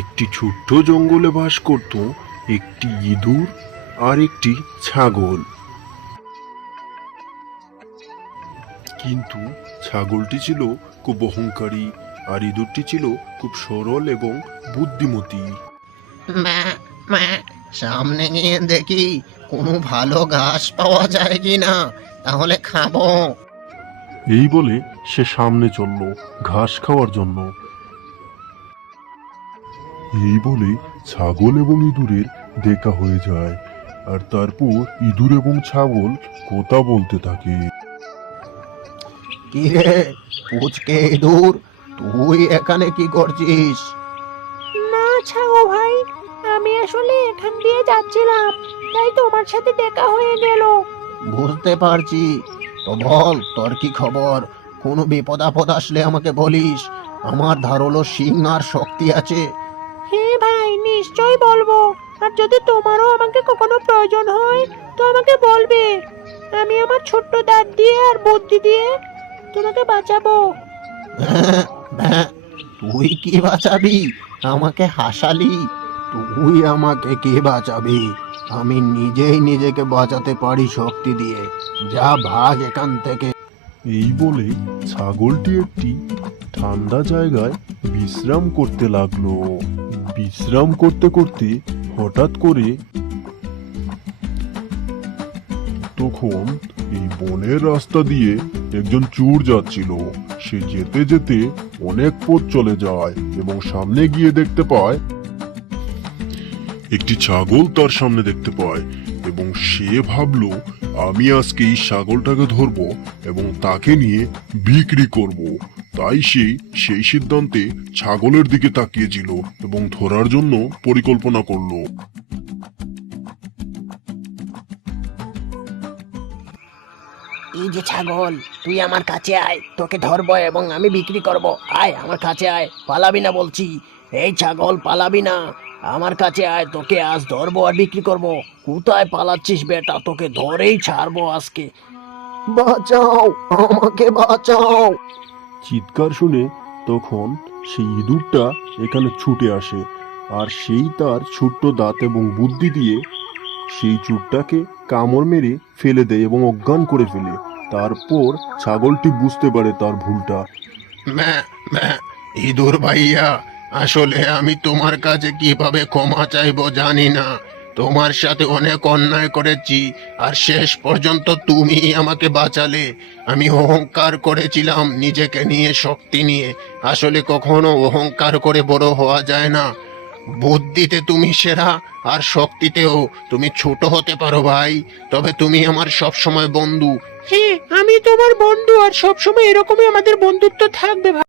একটি ছোট্ট জঙ্গলে বাস করত একটি ইঁদুর আর একটি ছাগল। কিন্তু ছাগলটি ছিল খুব অহংকারী আর ইঁদুরটি ছিল খুব সরল এবং বুদ্ধিমতী। সামনে গিয়ে দেখি কোনো ভালো ঘাস পাওয়া যায় কি না তাহলে খাব। এই বলে সে সামনে চলল ঘাস খাওয়ার জন্য। এই বলে ছাগল এবং ইঁদুরের দেখা হয়ে যায়। আর তারপর ইঁদুর এবং ছাগল কথা বলতে থাকে। কি রে পুচকে দূর তুই এখানে কি করছিস? না ছাগো ভাই আমি আসলে এখান দিয়ে যাচ্ছিলাম তাই তোমার সাথে দেখা হয়ে গেল। বুঝতে পারছি। তো বল তোর কি খবর? কোনো বিপদ আপদ আসলে আমাকে বলিস? আমার ধারলো সিং আর শক্তি আছে। নিশ্চয়ই বলব। আর যদি তোমারও আমাকে কখনো প্রয়োজন হয় তো আমাকে বলবে। আমি আমার ছোট্ট দাঁত দিয়ে আর বুদ্ধি দিয়ে তোমাকে বাঁচাবো। হ্যাঁ, তুই কি বাঁচাবি? আমাকে হাসালি? তুই আমাকে কে বাঁচাবি? আমি নিজেই নিজেকে বাঁচাতে পারি শক্তি দিয়ে। যা ভাগ এখান থেকে। এই বলে ছাগলটি একটি ঠান্ডা জায়গায় বিশ্রাম করতে লাগল। বিশ্রাম করতে করতে হঠাৎ করে তখন এই বনের রাস্তা দিয়ে একজন চোর যাচ্ছিল সে যেতে যেতে অনেক পথ চলে যায় এবং সামনে গিয়ে দেখতে পায়, একটি ছাগল তার সামনে দেখতে পায় এবং সে ভাবলো, আমি আজকে এই ছাগলটাকে ধরবো এবং তাকে নিয়ে বিক্রি করব। তাই সে সেই সিদ্ধান্তে ছাগলের দিকে তাকিয়েছিল এবং ধরার জন্য পরিকল্পনা করল। এই যে ছাগল, তুই আমার কাছে আয়, তোকে ধরবো এবং আমি বিক্রি করব। আয়, আমার কাছে আয়, পালাবি না বলছি। এই ছাগল, পালাবি না। আমার কাছে আয়, তোকে আজ ধরবো আর বিক্রি করব। কোথায় পালাচ্ছিস বেটা? তোকে ধরেই ছাড়বো আজকে। বাঁচাও, আমাকে বাঁচাও। চিৎকার শুনে তখন সেই ইঁদুরটা এখানে ছুটে আসে আর সেই তার ছোট্ট দাঁত এবং বুদ্ধি দিয়ে সেই চুরটাকে কামড় মেরে ফেলে দেয় এবং অজ্ঞান করে ফেলে। তারপর ছাগলটি বুঝতে পারে তার ভুলটা। ইঁদুর ভাইয়া, আসলে আমি তোমার কাছে কীভাবে ক্ষমা চাইব জানি না। তোমার সাথে অনেক অন্যায় করেছি, আর শেষ পর্যন্ত তুমি আমাকে বাঁচালে। আমি অহংকার করেছিলাম নিজেকে নিয়ে, শক্তি নিয়ে। আসলে কখনো অহংকার করে বড় হওয়া যায় না। বুদ্ধিতে তুমি সেরা, আর শক্তিতেও তুমি ছোট হতে পারো ভাই। তবে তুমি আমার সব সময় বন্ধু। হ্যাঁ আমি তোমার বন্ধু, আর সবসময় এরকমই আমাদের বন্ধুত্ব থাকবে ভাই।